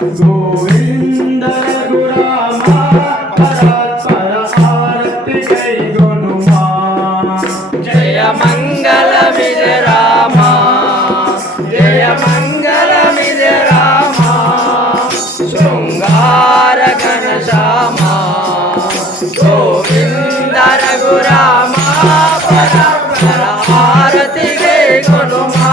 गोविंद रघुराम परात्पर आरती गई गुनुमा जय मंगल विजय रामा जय मंगल विजय रामा शृंगार घनश्यामा गोविंद रघुरामा परात्पर आरती गई गुनुमा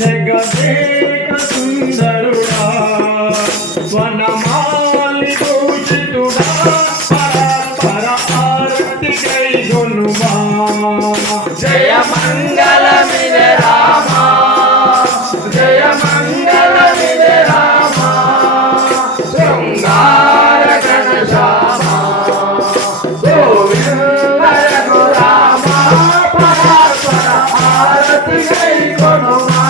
जगदेक सुंदरुड़ा वनमाली पूजितुड़ा परात्पर आरती गई गुनुमा जय मंगल विजय रामा जय मंगल विजय रामा शृंगार घनश्यामा गोविंद रघुरामा परात्पर आरती गई गुनुमा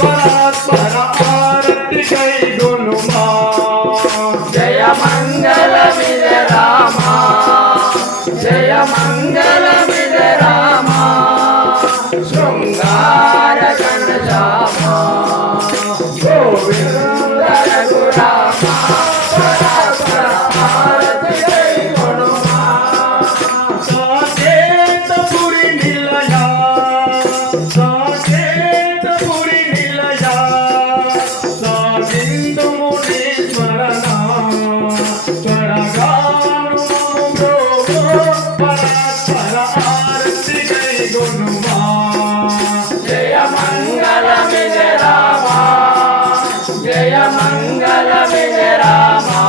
परात्पर आरती गई गुनुमा जय मंगल विजय रामा जय मंगल विजय रामा शृंगार घनश्यामा गोविंद रघुरामा परात्पर आरती गई गुनुमा साकेत पुरी निलया साकेत पुरी निलया सागिंदु मुनीश्वरना स्वरगानु परात्पर आरती गई गुनुमा जय मंगल विजय रामा जय मंगल विजय रामा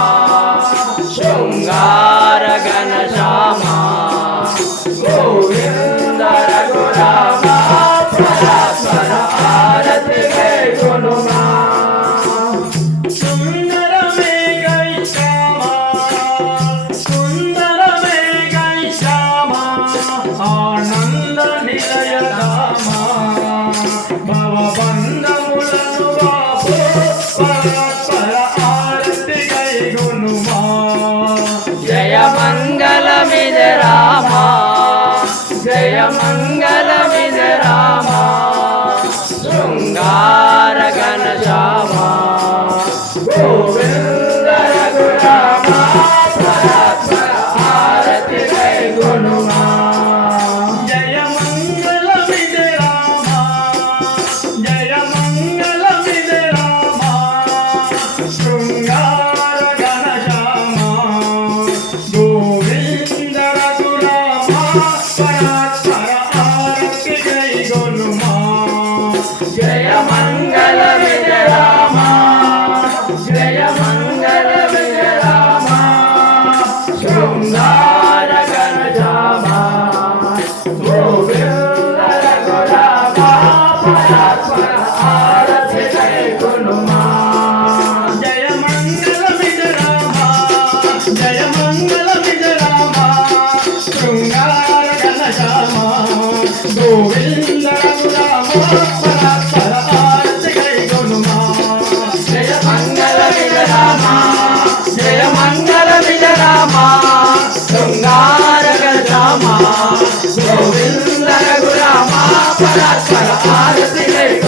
शृंगार घनश्यामा गोविंद रघुरामा परात्पर आरती गई गुनुमा सुंदर में गई श्यामा सुंदर में गई श्यामा आनंद निलय धामा भवबंध मुलन बापो परात्पर आरती गई गुनुमा जय मंगल विजय रामा जय मंगल विजय रामा शृंगार घनश्यामा गोविंद रघुरामा परात्पर आरती गई गुनुमा जय मंगल विजय रामा जय मंगल विजय रामा शृंगार घनश्यामा गोविंद रघुरामा परात्पर आरती गई गुनुमा जय मंगल विजय रामा जय मंगल विजय रामा शृंगार घनश्यामा गोविंद रघुरामा परात्पर आरती गई गुनुमा जय मंगल विजय रामा जय मंगल विजय रामा शृंगार घनश्यामा गोविंद रघुरामा परात्पर आरती गई गुनुमा जय मंगल विजय रामा जय मंगल विजय रामा शृंगार घनश्यामा गोविंद रघुरामा परात्पर आरती गई